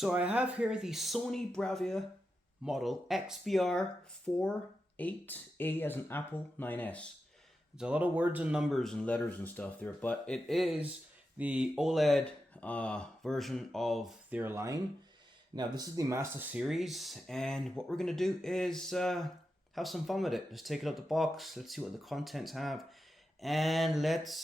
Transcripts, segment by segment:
So I have here the Sony Bravia model XBR 48A as an Apple 9S. There's a lot of words and numbers and letters and stuff there, but it is the OLED version of their line. Now this is the Master Series, and what we're going to do is have some fun with it. Just take it out the box, let's see what the contents have, and let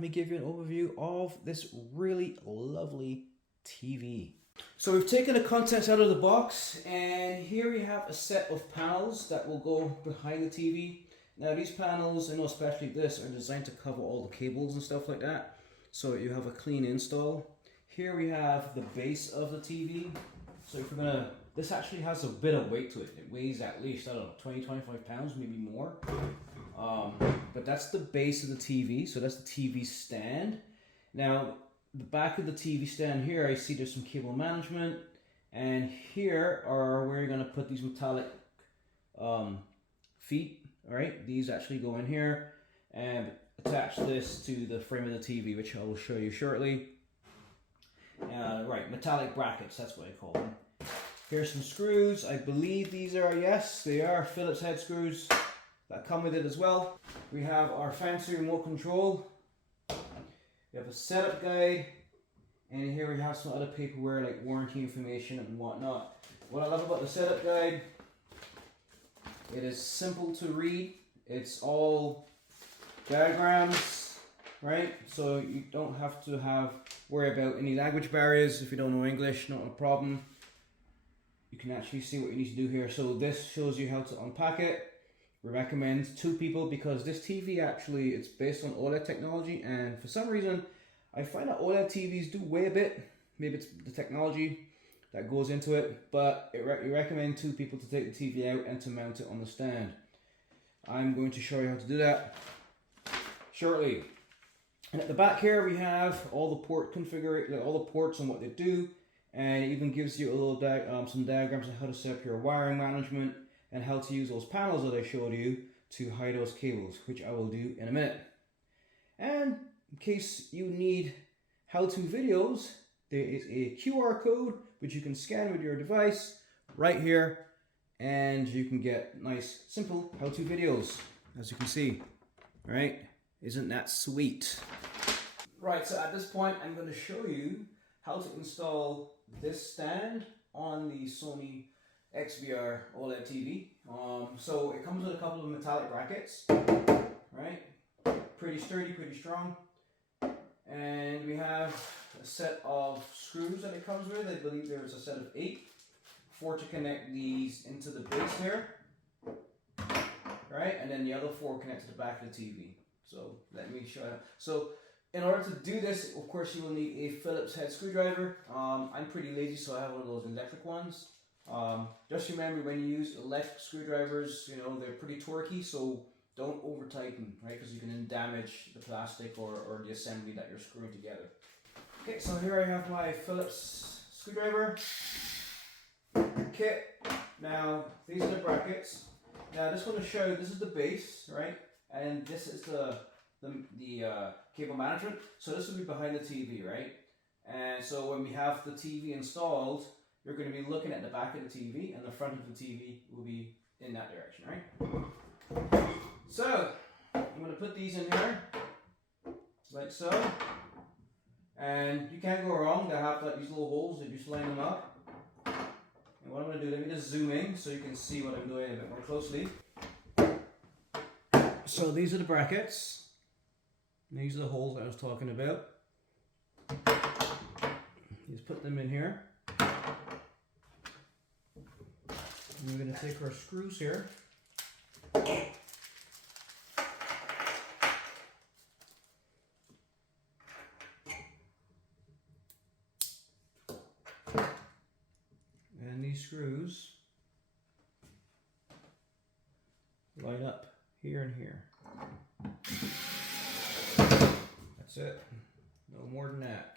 me give you an overview of this really lovely TV. So we've taken the contents out of the box, and here we have a set of panels that will go behind the TV. Now these panels, and especially this, are designed to cover all the cables and stuff like that, so you have a clean install. Here we have the base of the TV. So if we're gonna, this actually has a bit of weight to it. It weighs at least, I don't know, 20-25 pounds, maybe more. But that's the base of the TV, so that's the TV stand. Now, the back of the TV stand here, I see there's some cable management, and here are where you're gonna put these metallic feet. All right, these actually go in here and attach this to the frame of the TV, which I will show you shortly. Right, metallic brackets, that's what I call them. Here's some screws. I believe these are, yes, they are Phillips head screws that come with it as well. We have our fancy remote control. We have a setup guide, and here we have some other paperwork like warranty information and whatnot. What I love about the setup guide, it is simple to read. It's all diagrams, right? So you don't have to worry about any language barriers. If you don't know English, not a problem. You can actually see what you need to do here. So this shows you how to unpack it. We recommend 2 people because this TV actually, it's based on OLED technology, and for some reason I find that OLED TVs do weigh a bit. Maybe it's the technology that goes into it, but we recommend 2 people to take the TV out and to mount it on the stand. I'm going to show you how to do that shortly. And at the back here we have all the port configuration, all the ports and what they do, and it even gives you a little some diagrams on how to set up your wiring management and how to use those panels that I showed you to hide those cables, which I will do in a minute. And in case you need how-to videos, there is a QR code which you can scan with your device right here, and you can get nice, simple how-to videos, as you can see. Right? Isn't that sweet? Right, so at this point I'm going to show you how to install this stand on the Sony XBR OLED TV. So it comes with a couple of metallic brackets, right? Pretty sturdy, pretty strong. And we have a set of screws that it comes with. I believe there's a set of 8 to connect these into the base here, right? And then the other 4 connect to the back of the TV. So let me show you. So in order to do this, of course, you will need a Phillips head screwdriver. I'm pretty lazy, so I have one of those electric ones. Just remember, when you use electric screwdrivers, you know, they're pretty torquey, so don't over tighten, right? Because you can then damage the plastic or the assembly that you're screwing together. Okay, so here I have my Phillips screwdriver kit. Now, these are the brackets. Now, this one to show you, this is the base, right? And this is the cable management. So this will be behind the TV, right? And so when we have the TV installed, you're going to be looking at the back of the TV, and the front of the TV will be in that direction, right? So I'm going to put these in here, like so. And you can't go wrong. They have like these little holes, you just line them up. And what I'm going to do, let me just zoom in so you can see what I'm doing a bit more closely. So these are the brackets. These are the holes that I was talking about. Just put them in here. And we're going to take our screws here. And these screws line up here and here. That's it. No more than that.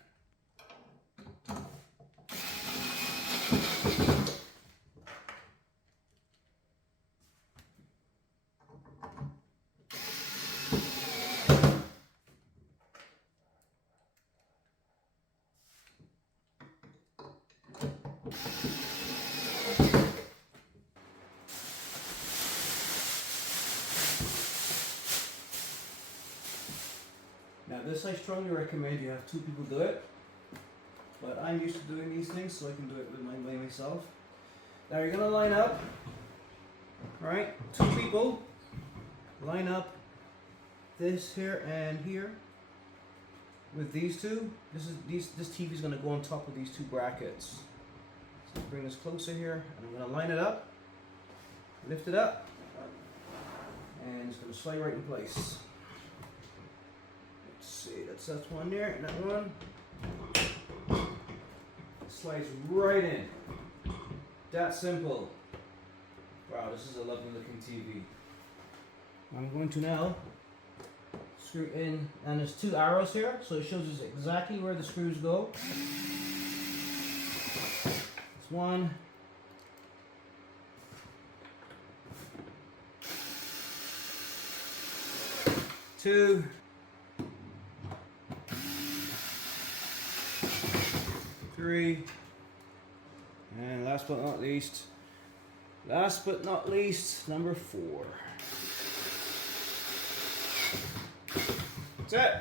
this I strongly recommend you have 2 people do it. But I'm used to doing these things, so I can do it by myself. Now you're gonna line up, right? 2 people line up this here and here with these 2. This TV is gonna go on top of these 2 brackets. So bring this closer here, and I'm gonna line it up, lift it up, and it's gonna slide right in place. Let's see, that's one there, and that one slides right in. That simple. Wow, this is a lovely looking TV. I'm going to now screw in, and there's 2 arrows here, so it shows us exactly where the screws go. It's 1, 2, 3, and last but not least, number 4. That's it.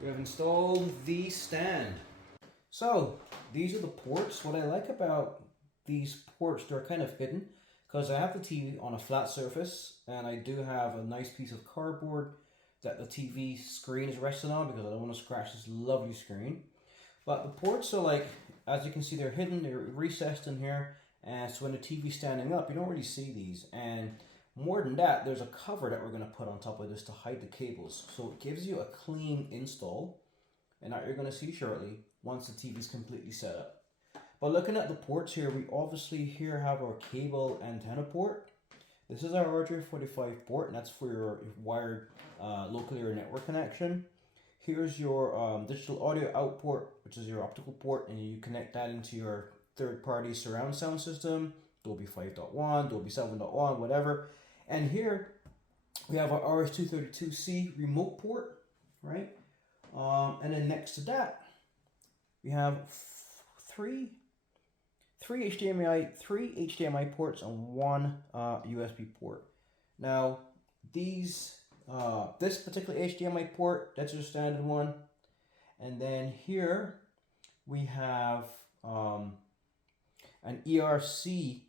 We have installed the stand. So these are the ports. What I like about these ports, they're kind of hidden because I have the TV on a flat surface, and I do have a nice piece of cardboard that the TV screen is resting on because I don't want to scratch this lovely screen. But the ports are like, as you can see, they're hidden, they're recessed in here, and so when the TV's standing up, you don't really see these. And more than that, there's a cover that we're going to put on top of this to hide the cables. So it gives you a clean install, and that you're going to see shortly once the TV's completely set up. But looking at the ports here, we obviously here have our cable antenna port. This is our RJ45 port, and that's for your wired local area network connection. Here's your digital audio out port, which is your optical port, and you connect that into your third-party surround sound system, Dolby 5.1, Dolby 7.1, whatever. And here we have our RS-232C remote port, right? And then next to that, we have three HDMI ports and 1 USB port. Now these this particular HDMI port, that's your standard one, and then here we have an ERC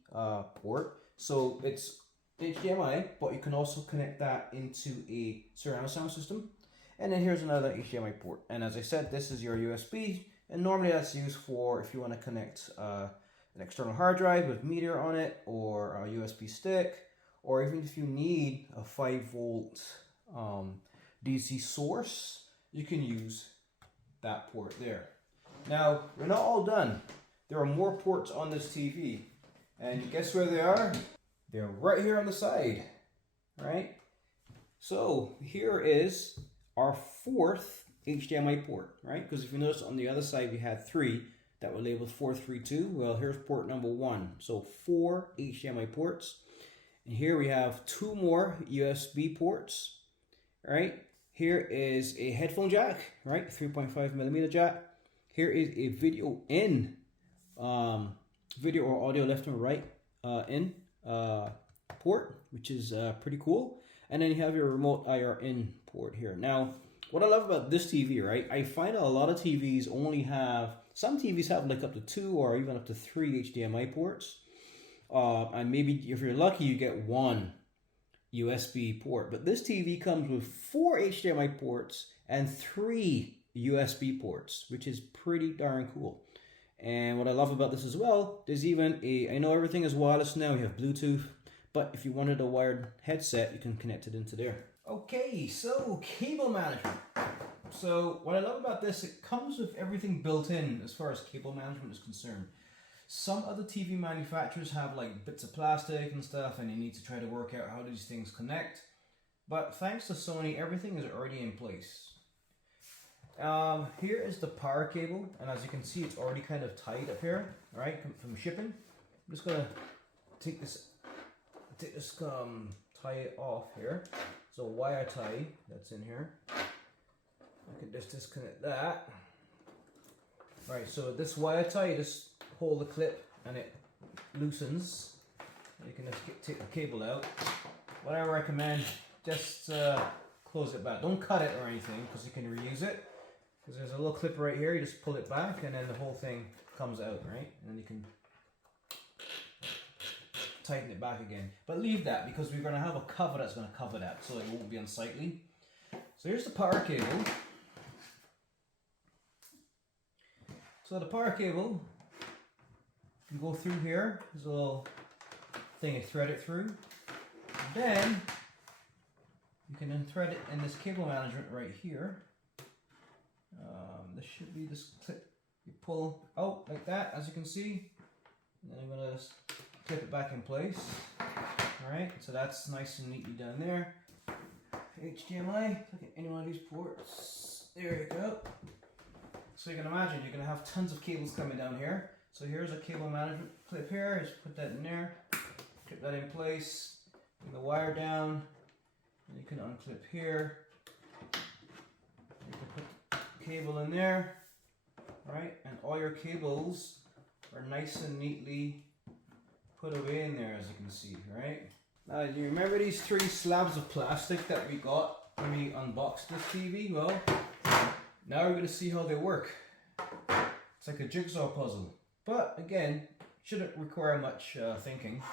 port. So it's HDMI, but you can also connect that into a surround sound system. And then here's another HDMI port. And as I said, this is your USB, and normally that's used for if you want to connect an external hard drive with media on it, or a USB stick, or even if you need a 5-volt DC source, you can use that port there. Now, we're not all done. There are more ports on this TV, and guess where they are? They're right here on the side, right? So here is our 4th HDMI port, right? Because if you notice on the other side we had 3 that were labeled 432. Well, here's port number 1. So 4 HDMI ports. And here we have 2 more USB ports, right? Here is a headphone jack, right? 3.5mm jack. Here is a video in, video or audio left and right in port, which is pretty cool. And then you have your remote IR in port here. Now, what I love about this TV, right? I find a lot of TVs only have, some TVs have like up to 2 or even up to 3 HDMI ports. And maybe if you're lucky, you get 1 USB port. But this TV comes with 4 HDMI ports and 3 USB ports, which is pretty darn cool. And what I love about this as well, there's even a, I know everything is wireless now, you have Bluetooth, but if you wanted a wired headset, you can connect it into there. Okay, so cable management. So what I love about this, it comes with everything built in as far as cable management is concerned. Some other TV manufacturers have like bits of plastic and stuff, and you need to try to work out how these things connect. But thanks to Sony, everything is already in place. Here is the power cable, and as you can see, it's already kind of tied up here, right, from shipping. I'm just gonna take this tie it off here. So wire tie that's in here. I can just disconnect that. Right, so this wire tie, you just hold the clip and it loosens. You can just take the cable out. What I recommend, just close it back. Don't cut it or anything because you can reuse it. Because there's a little clip right here, you just pull it back and then the whole thing comes out, right? And then you can tighten it back again. But leave that because we're going to have a cover that's going to cover that so it won't be unsightly. So here's the power cable. So the power cable can go through here. There's a little thing you thread it through. And then you can unthread it in this cable management right here. This should be this clip. You pull out like that, as you can see. And then I'm going to clip it back in place. Alright, so that's nice and neatly done there. HDMI, look at any one of these ports. There you go. So you can imagine you're going to have tons of cables coming down here. So here's a cable management clip here. Just put that in there. Clip that in place. Bring the wire down. And you can unclip here. You can put the cable in there. Right? And all your cables are nice and neatly put away in there, as you can see, right? Now, do you remember these 3 slabs of plastic that we got when we unboxed this TV? Well, now we're going to see how they work. It's like a jigsaw puzzle. But again, shouldn't require much thinking.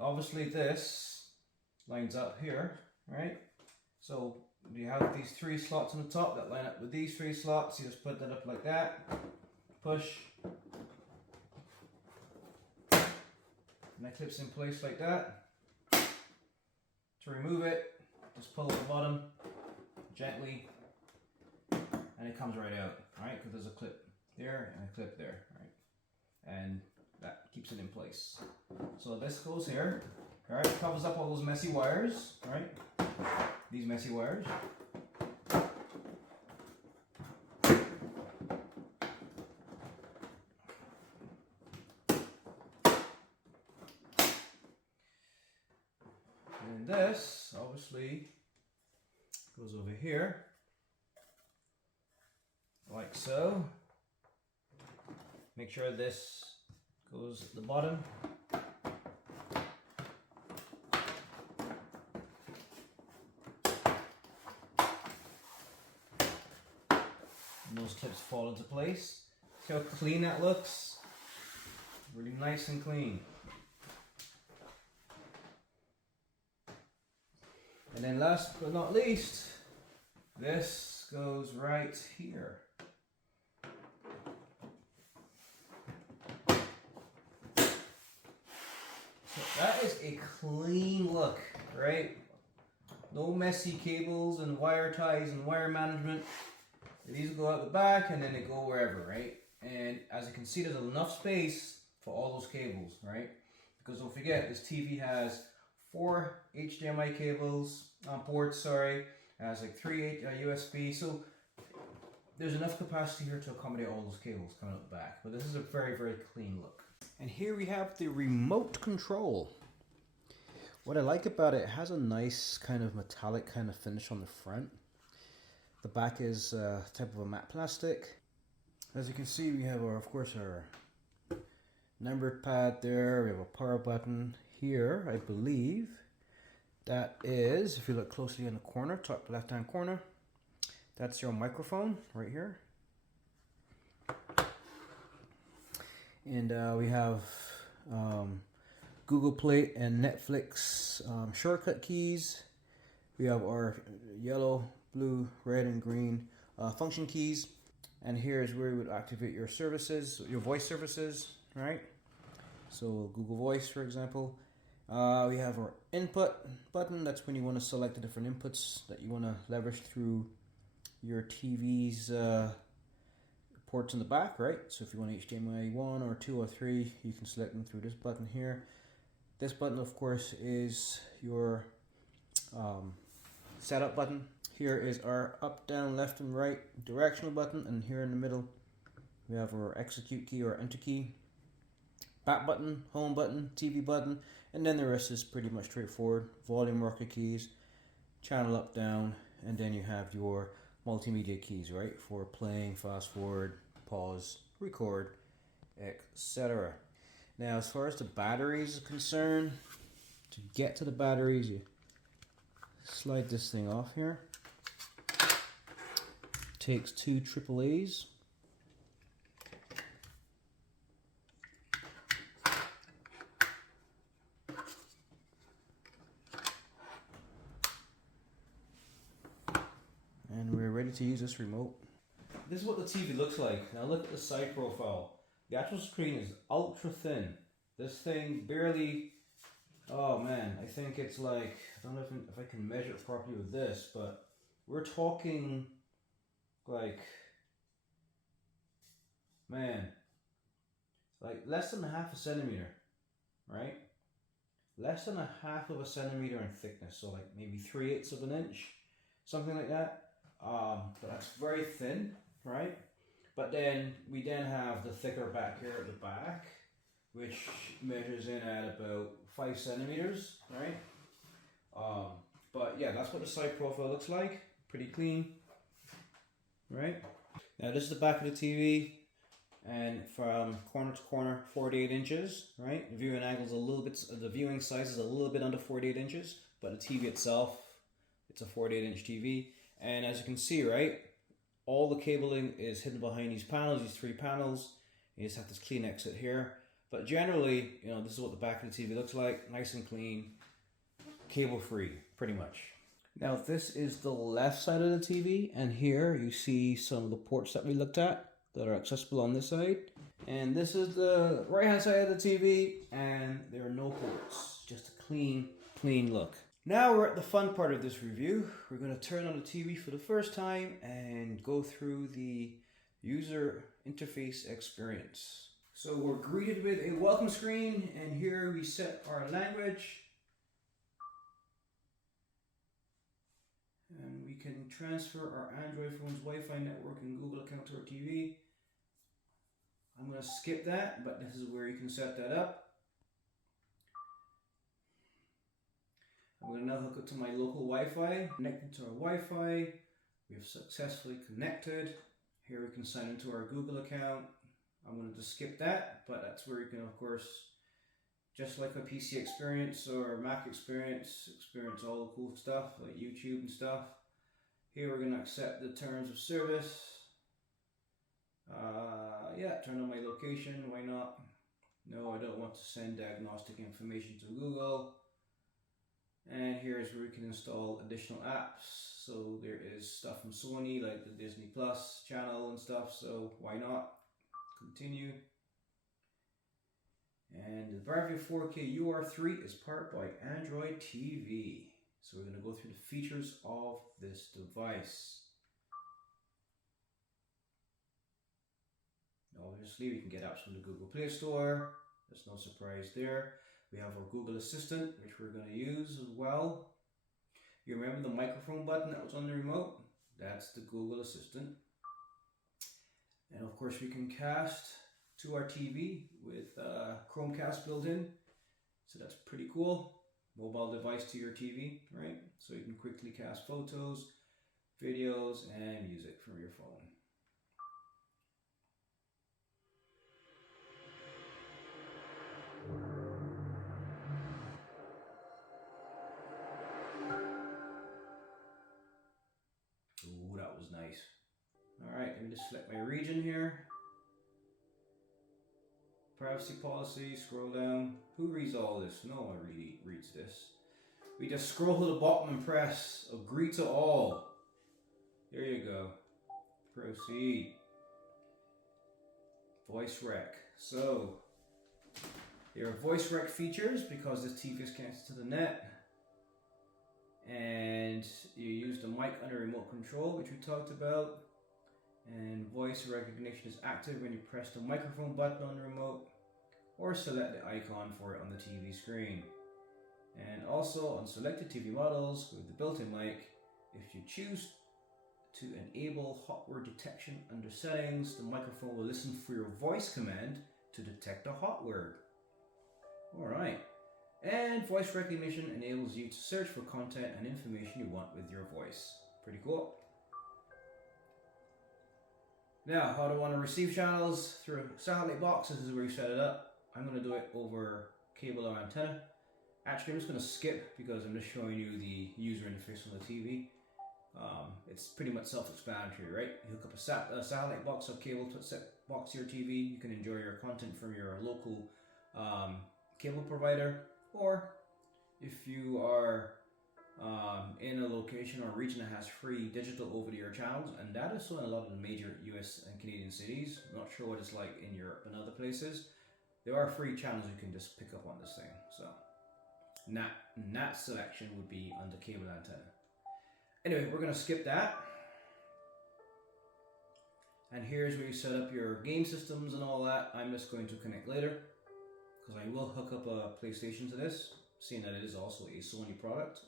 Obviously this lines up here, right? So you have these 3 slots on the top that line up with these 3 slots. You just put that up like that. Push. And that clips in place like that. To remove it, just pull at the bottom gently, and it comes right out, right? Because there's a clip there and a clip there, right? And that keeps it in place. So this goes here, all right? Covers up all those messy wires, right? These messy wires. And this obviously goes over here, like so. Make sure this goes at the bottom. And those clips fall into place. See how clean that looks? Really nice and clean. And then last but not least, this goes right here. So that is a clean look, right? No messy cables and wire ties and wire management. These go out the back and then they go wherever, right? And as you can see, there's enough space for all those cables, right? Because don't forget, this TV has 4 HDMI cables, ports, sorry. It has like 3 USB, so there's enough capacity here to accommodate all those cables coming out the back. But this is a very, very clean look. And here we have the remote control. What I like about it, it has a nice kind of metallic kind of finish on the front. The back is type of a matte plastic. As you can see, we have, of course, our number pad there. We have a power button here, I believe. That is, if you look closely in the corner, top left-hand corner, that's your microphone right here. And we have Google Play and Netflix shortcut keys. We have our yellow, blue, red, and green function keys. And here is where you would activate your services, your voice services, right? So Google Voice, for example. We have our input button. That's when you want to select the different inputs that you want to leverage through your TV's ports in the back, right? So if you want HDMI 1 or 2 or 3, you can select them through this button here. This button, of course, is your setup button. Here is our up, down, left, and right directional button, and here in the middle we have our execute key or enter key. Back button, home button, TV button, and then the rest is pretty much straightforward. Volume rocker keys, channel up, down, and then you have your multimedia keys, right? For playing, fast forward, pause, record, etc. Now, as far as the batteries are concerned, to get to the batteries, you slide this thing off here. takes 2 AAAs. And we're ready to use this remote. This is what the TV looks like. Now look at the side profile. The actual screen is ultra thin. This thing barely, oh man, I think it's like, I don't know if I can measure it properly with this, but we're talking like, man, like less than half a centimeter, right? Less than a half of a centimeter in thickness, so like maybe 3/8 of an inch, something like that. But that's very thin, right? But then we have the thicker back here at the back, which measures in at about 5 centimeters, right? But yeah, that's what the side profile looks like. Pretty clean, right? Now this is the back of the TV, and from corner to corner, 48 inches, right? The viewing angle is a little bit, the viewing size is a little bit under 48 inches, but the TV itself, it's a 48-inch TV. And as you can see, right, all the cabling is hidden behind these panels, these 3 panels. You just have this clean exit here. But generally, you know, this is what the back of the TV looks like, nice and clean, cable free, pretty much. Now this is the left side of the TV, and here you see some of the ports that we looked at that are accessible on this side. And this is the right hand side of the TV, and there are no ports, just a clean look. Now we're at the fun part of this review. We're going to turn on the TV for the first time and go through the user interface experience. So we're greeted with a welcome screen, and here we set our language. And we can transfer our Android phone's Wi-Fi network and Google account to our TV. I'm going to skip that, but this is where you can set that up. I'm going to now hook it to my local Wi-Fi. Connected to our Wi-Fi. We have successfully connected. Here we can sign into our Google account. I'm going to just skip that, but that's where you can, of course, just like a PC experience or Mac experience all the cool stuff like YouTube and stuff. Here we're going to accept the terms of service. Yeah, turn on my location, why not? No, I don't want to send diagnostic information to Google. And here's where we can install additional apps. So there is stuff from Sony like the Disney Plus channel and stuff, so why not? Continue. And the Bravia 4K UR3 is powered by Android TV. So we're going to go through the features of this device. Obviously, we can get apps from the Google Play Store. There's no surprise there. We have our Google Assistant, which we're going to use as well. You remember the microphone button that was on the remote? That's the Google Assistant. And of course, we can cast to our TV with Chromecast built in. So that's pretty cool. Mobile device to your TV, right? So you can quickly cast photos, videos, and music from your phone. Ooh, that was nice. Alright, let me just select my region here. Privacy policy, scroll down. Who reads all this? No one really reads this. We just scroll to the bottom and press agree to all. There you go. Proceed. Voice rec. So, there are voice rec features because this TV is connected to the net. And you use the mic under remote control, which we talked about. And voice recognition is active when you press the microphone button on the remote or select the icon for it on the TV screen. And also on selected TV models with the built-in mic, if you choose to enable hot word detection under settings, the microphone will listen for your voice command to detect a hot word. Alright. And voice recognition enables you to search for content and information you want with your voice. Pretty cool. Now, how do I want to receive channels through a satellite box? This is where you set it up. I'm going to do it over cable or antenna. Actually, I'm just going to skip because I'm just showing you the user interface on the TV. It's pretty much self-explanatory, right? You hook up a satellite box or cable set box to your TV. You can enjoy your content from your local cable provider, or if you are in a location or region that has free digital over-the-air channels, and that is so in a lot of the major US and Canadian cities. I'm not sure what it's like in Europe and other places. There are free channels you can just pick up on this thing. So NAT selection would be on the cable antenna. Anyway, we're going to skip that. And here's where you set up your game systems and all that. I'm just going to connect later, because I will hook up a PlayStation to this, seeing that it is also a Sony product.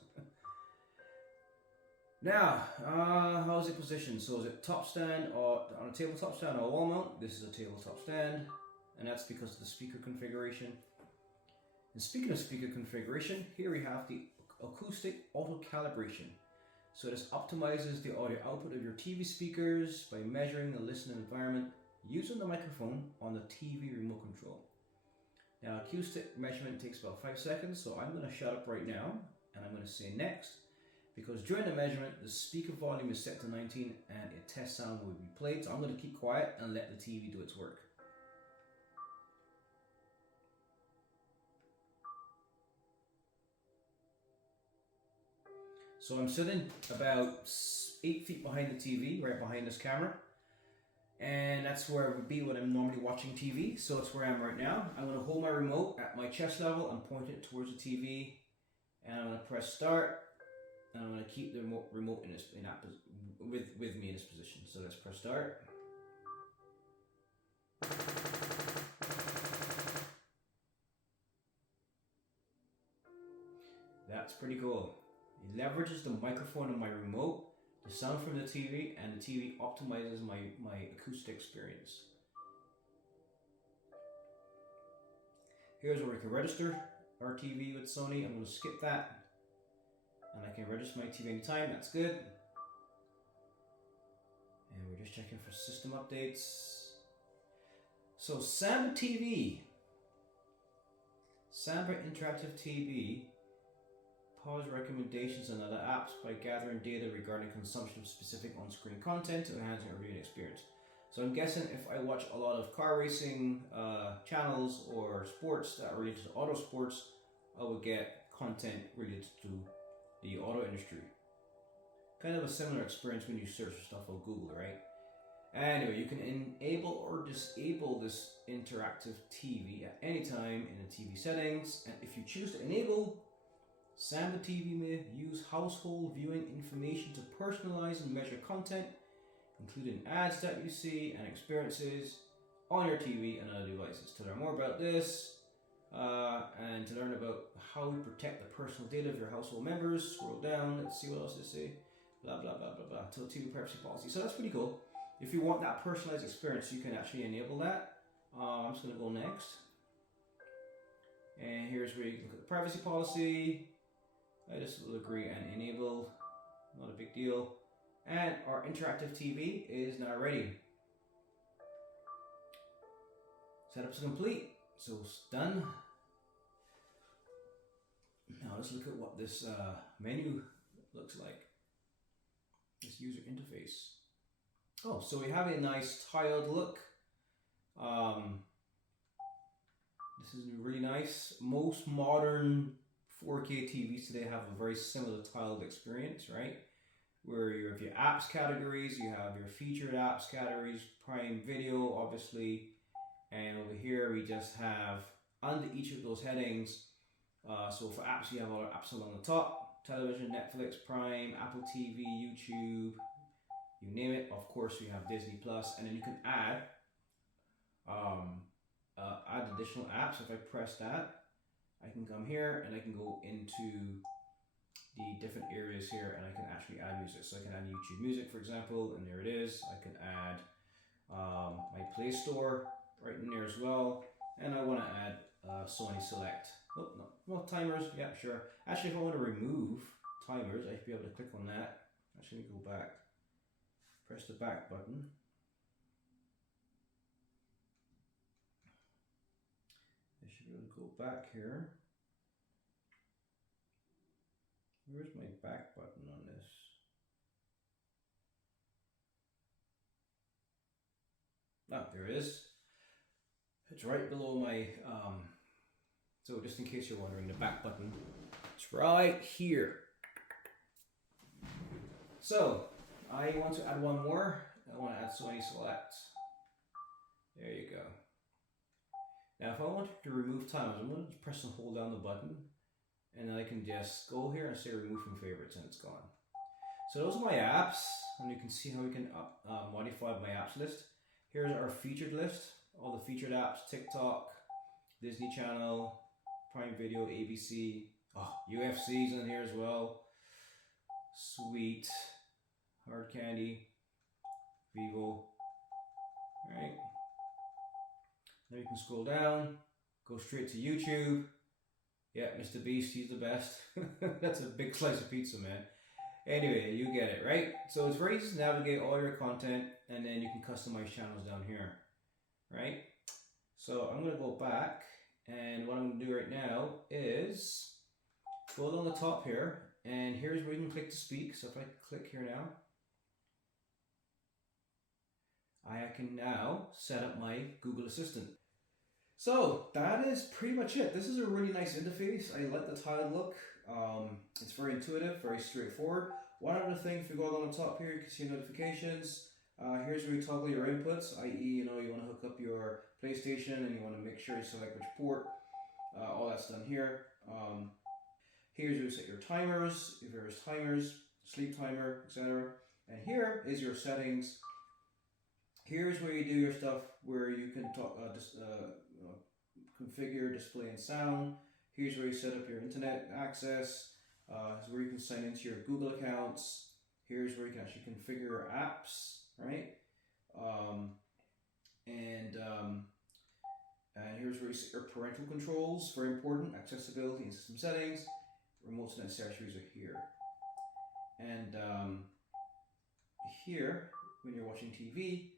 Now, how is it positioned? So is it top stand or on a tabletop stand or wall mount? This is a tabletop stand, and that's because of the speaker configuration. And speaking of speaker configuration, here we have the acoustic auto calibration. So this optimizes the audio output of your TV speakers by measuring the listening environment using the microphone on the TV remote control. Now, acoustic measurement takes about 5 seconds, so I'm going to shut up right now, and I'm going to say next, because during the measurement, the speaker volume is set to 19 and a test sound will be played. So I'm going to keep quiet and let the TV do its work. So I'm sitting about 8 feet behind the TV, right behind this camera. And that's where it would be when I'm normally watching TV. So that's where I am right now. I'm going to hold my remote at my chest level and point it towards the TV. And I'm going to press start. And I'm going to keep the remote with me in this position. So let's press start. That's pretty cool. It leverages the microphone on my remote, the sound from the TV, and the TV optimizes my acoustic experience. Here's where we can register our TV with Sony. I'm going to skip that. And I can register my TV anytime, that's good. And we're just checking for system updates. So Samba TV. Samba Interactive TV pause recommendations and other apps by gathering data regarding consumption of specific on-screen content to enhance your viewing experience. So I'm guessing if I watch a lot of car racing channels or sports that are related to auto sports, I would get content related to the auto industry. Kind of a similar experience when you search for stuff on Google, right? Anyway, you can enable or disable this interactive TV at any time in the TV settings, and if you choose to enable, Samba TV may use household viewing information to personalize and measure content, including ads that you see and experiences on your TV and other devices. To learn more about this, and to learn about how we protect the personal data of your household members, scroll down, let's see what else they say, blah blah blah blah blah, till TV privacy policy. So that's pretty cool. If you want that personalized experience, you can actually enable that. I'm just going to go next. And here's where you can look at the privacy policy. I just will agree and enable, not a big deal. And our interactive TV is now ready. Setup is complete, so it's done. Now let's look at what this menu looks like. This user interface. Oh, so we have a nice tiled look. This is really nice. Most modern 4K TVs today have a very similar tiled experience, right? Where you have your apps categories, you have your featured apps categories, Prime Video, obviously, and over here we just have under each of those headings. So for apps, you have all our apps along the top: television, Netflix, Prime, Apple TV, YouTube, you name it. Of course, we have Disney Plus, and then you can add additional apps. If I press that, I can come here and I can go into the different areas here, and I can actually add music. So I can add YouTube Music, for example, and there it is. I can add my Play Store right in there as well, and I want to add Sony Select. Oh, no. Well, timers, yeah, sure. Actually, if I want to remove timers, I should be able to click on that. Actually, go back. Press the back button. I should be able to go back here. Where's my back button on this? Oh, there it is. It's right below my, so just in case you're wondering, the back button, it's right here. So, I want to add one more. I want to add Sony Select. There you go. Now, if I want to remove timers, I'm going to press and hold down the button, and then I can just go here and say remove from favorites, and it's gone. So those are my apps, and you can see how we can modify my apps list. Here's our featured list, all the featured apps: TikTok, Disney Channel, Prime Video, ABC. Oh, UFC's in here as well. Sweet, Hard Candy, Vivo. Right. Now you can scroll down, go straight to YouTube. Yeah, Mr. Beast, he's the best. That's a big slice of pizza, man. Anyway, you get it, right? So it's very easy to navigate all your content, and then you can customize channels down here, right? So I'm going to go back, and what I'm going to do right now is go along the top here, and here's where you can click to speak. So if I click here now, I can now set up my Google Assistant. So that is pretty much it. This is a really nice interface. I like the tiled look. It's very intuitive, very straightforward. One other thing, if you go along the top here, you can see notifications. Here's where you toggle your inputs, i.e., you want to hook up your PlayStation and you want to make sure you select which port. All that's done here. Here's where you set your timers, your various timers, sleep timer, etc. And here is your settings. Here's where you do your stuff where you can configure display and sound. Here's where you set up your internet access. Here's where you can sign into your Google accounts. Here's where you can actually configure your apps, right? And here's where you set your parental controls, very important, accessibility and system settings. Remotes and accessories are here. And here, when you're watching TV,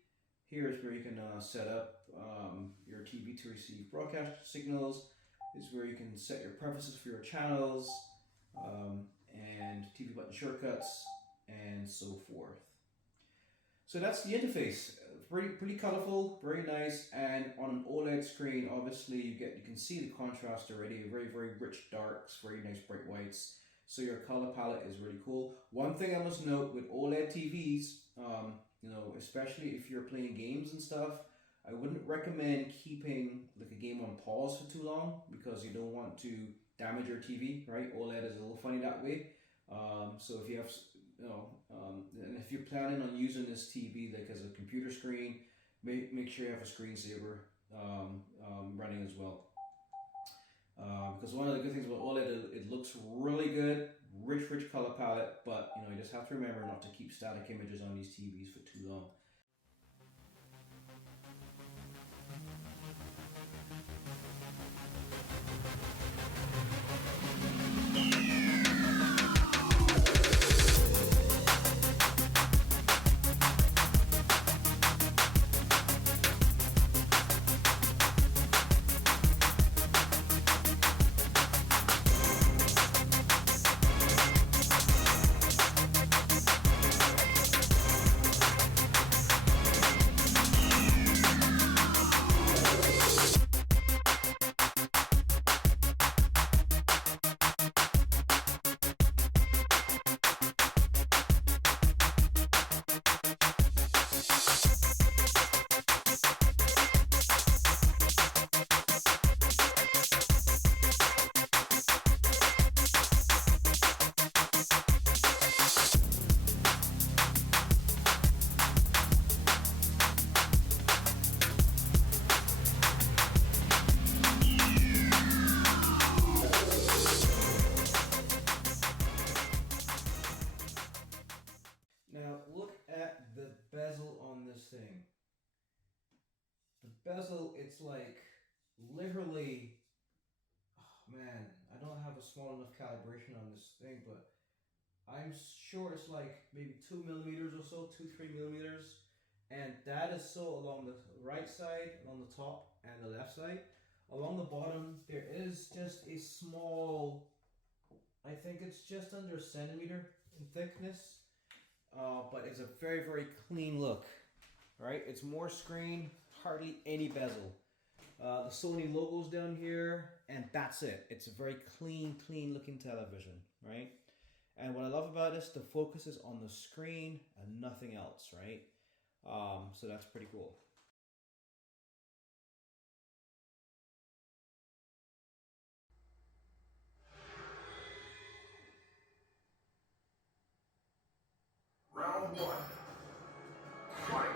here's where you can set up your TV to receive broadcast signals. This is where you can set your preferences for your channels and TV button shortcuts and so forth. So that's the interface. Pretty colorful, very nice, and on an OLED screen, obviously you can see the contrast already. Very rich darks, very nice bright whites. So your color palette is really cool. One thing I must note with OLED TVs, especially if you're playing games and stuff, I wouldn't recommend keeping like a game on pause for too long because you don't want to damage your TV, right? OLED is a little funny that way. So if you have, and if you're planning on using this TV like as a computer screen, make sure you have a screensaver running as well. Because one of the good things about OLED, it looks really good, rich color palette, but you just have to remember not to keep static images on these TVs for too long. Thing. The bezel, it's like literally, oh man, I don't have a small enough calibration on this thing, but I'm sure it's like maybe 2 millimeters or so, 2-3 millimeters, and that is so along the right side, along the top and the left side. Along the bottom, there is just a small, I think it's just under a centimeter in thickness, but it's a very clean look. Right, it's more screen, hardly any bezel. The Sony logo's down here, and that's it. It's a very clean looking television, right? And what I love about this, the focus is on the screen and nothing else, right? So that's pretty cool. Round one. Fight.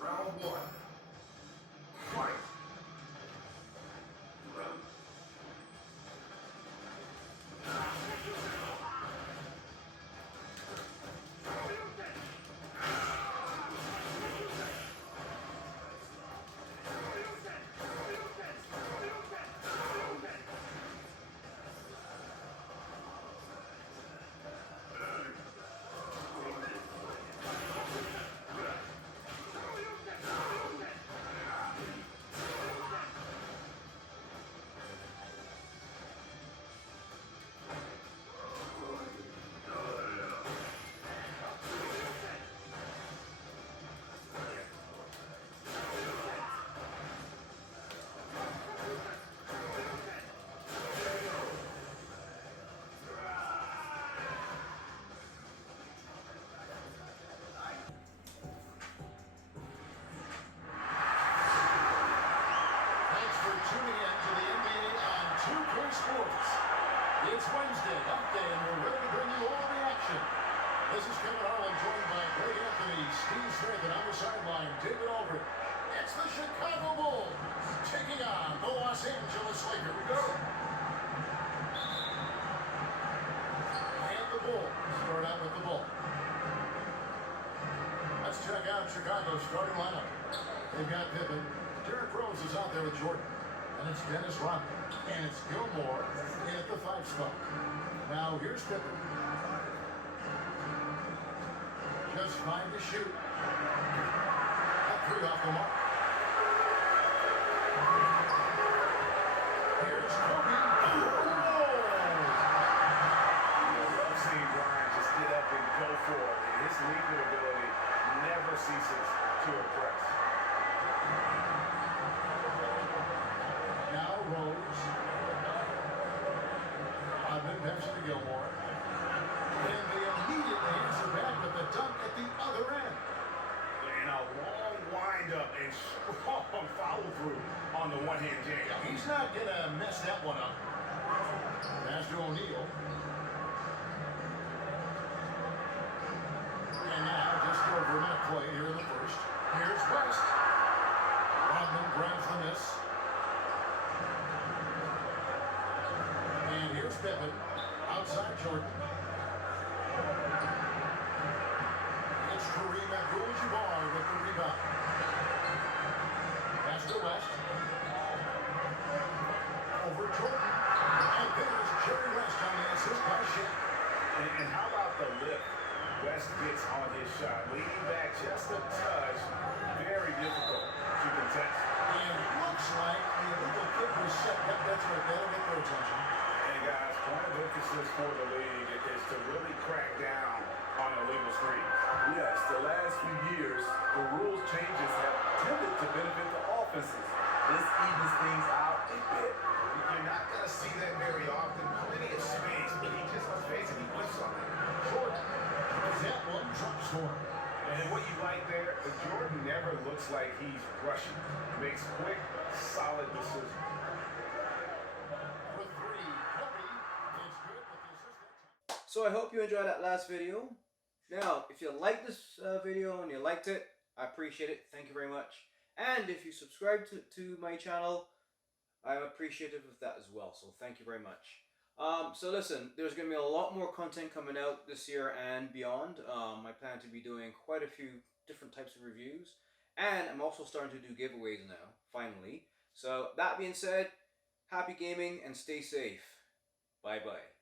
Round one. Fight. Thanks for tuning in to the NBA on 2K Sports. It's Wednesday, hump day, and we're ready to bring you all the action. This is Kevin Harlan, joined by Greg Anthony, Steve Smith, and on the sideline, David Aldridge. It's the Chicago Bulls taking on the Los Angeles Lakers. Here we go. And the Bulls start out with the ball. Let's check out Chicago's starting lineup. They've got Pippen. Derrick Rose is out there with Jordan. And it's Dennis Rodman. And it's Gilmore in at the 5 spot. Now here's Pippen. Just 5 to shoot. At 3 off the mark. Here's Kobe. Love seeing Brian just get up and go for it. His leaping ability never ceases to impress. Now Rose. Rodman backs to Gilmore. And they immediately answer back with the dunk at the other end. And a long wind-up and strong follow-through on the one-hand jam. He's not going to mess that one up. Pass to O'Neal. And now, just over a minute play here in the first. Here's West. Rodman grabs the miss. And here's Pippen. Outside Jordan. It's Kareem Abdul-Jabbar with the rebound. Pass to West. Over Jordan. And there's Jerry West on the assist by Shaq. And how about the lift West gets on his shot? Leaning back just a touch. Very difficult to contest. And it looks like the illegal kick was set. Yep, that's right. That'll get their attention. And guys, point of emphasis for the league is to really crack down on illegal screens. Yes, the last few years, the rules changes have tended to benefit the offenses. This evens things out a bit. You're not going to see that very often. Plenty of space, but he just basically whiffs on it. Jordan. That one drops for him. And what you like there, Jordan never looks like he's rushing. Makes quick, solid decisions. For 3, Kobe is good with the assist. So I hope you enjoyed that last video. Now, if you liked this video and you liked it, I appreciate it. Thank you very much. And if you subscribe to my channel, I'm appreciative of that as well. So thank you very much. So listen, there's going to be a lot more content coming out this year and beyond. I plan to be doing quite a few different types of reviews. And I'm also starting to do giveaways now, finally. So that being said, Happy gaming and stay safe. Bye bye.